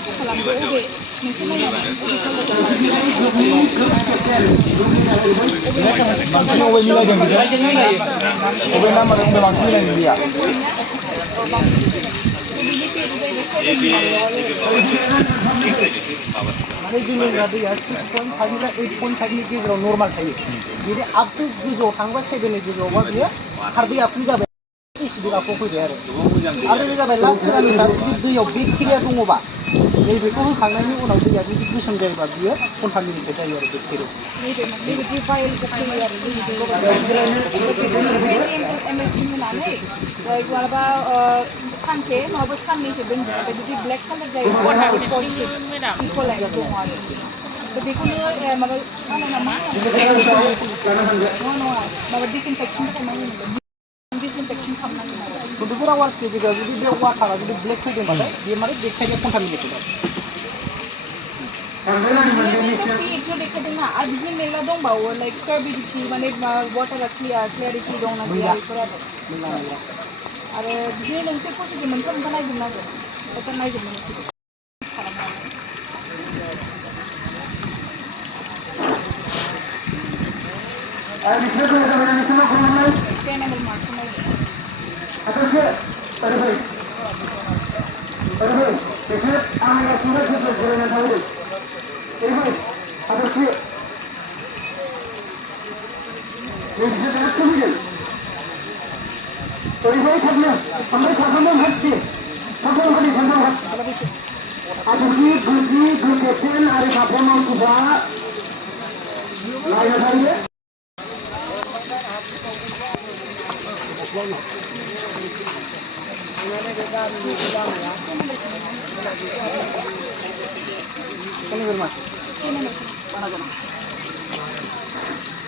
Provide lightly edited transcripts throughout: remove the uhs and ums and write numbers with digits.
select खालामदो अबे मोनसे नायनानै बांसिन अबे मिलायदों अबे नाम्बारजों अबे बांसिन मिलायदों दैया माने जों लोंग्रा दैया 6.5 निफ्राय 8.5 नि गेजेराव नर्माल थायो जुदि आप टु गोजौआव थाङोबा 7 नि गेजेरावबा बियो खारदैया खम जाबाय एसिड आखौ फैबाय आरो बे जाबाय लास्ट पेरामिटार जुदि दैयाव बेक्टेरिया दङबा नैबेखौ होखांनायनि उनाव दैया जुदि गोसोम जायोबा बियो कन्टामिनेटेड जायो आरो बेक्टेरिया बेबायदि भाइरेलखौ फैयो आरो एमएसजि होनानै मालाबा सानसे नङाबा साननैसो दोनदो ओमफ्राय जुदि ब्लेक कालार जायो इक'लाइन दङ आरो बेखौनो माबा मा माबा डिसइनफेक्सन खालामनांगौ डिसइनफेक्सन खालामनांगोन आरो 24 आवार्सनि गेजेराव जुदि बे वाटारा जुदि ब्लेक फैदोंबाथाय बेयो माने बेक्टेरिया कन्टामिनेटेड पिएचआव देखायदोंना आरो बिदिनो मेरला दंबावो लाइक कार्बिडिटी माने वाटारा क्लियारिटि दंना गैया बेफोर आरो बिदिनो नोंसोर प्रसिडिउर मोनफा मोनफा नायजोबनांगोन बेखौ नायजोबनो मिथिगौ tenable मार्कखौ नायजोब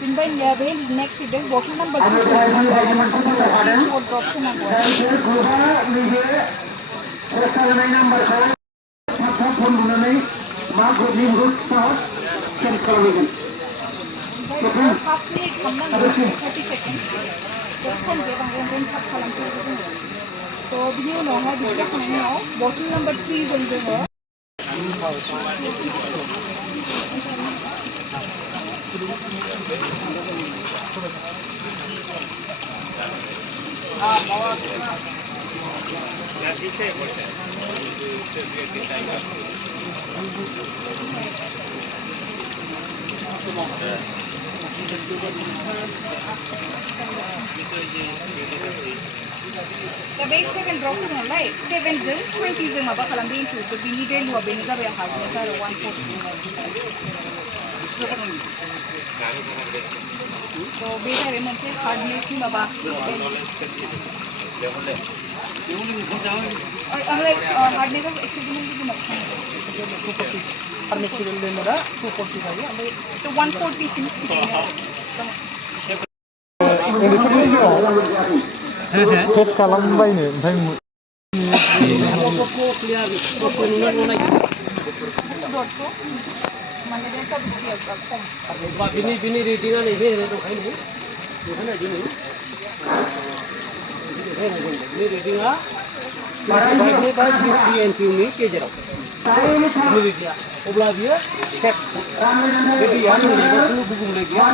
Pindah bel next itu walking number 2 drop होनांगौ तो बिनि उनावहाय बिदि जाखांनायनि उनाव बटल नम्बर 3 जों जोङो दा बे 7 ड्रप होनायलाय 7 जों 20 जों माबा खालामदो इनटु बिनि भेलुआ बेनो जाबाय हार्डनेस आरो 140 तो बे जाबाय मोनसे हार्डनेसनि माबा ओमफ्राय हार्डनेसआ एक्सेप्टेबल गुबुन फार्मेसिकेल लिमिटआ 240 जायो ओमफ्राय 140 सिम सिगाङो टेस्ट खालामबायनो ओमफ्राय बिनि रेटिंआ नैबे दंखायो बेखौनो बिनि रेटिंआ 55 50 एनपिनि गेजेराव गैया अब्ला बियो सेफ बे दैया गुबुंले गैया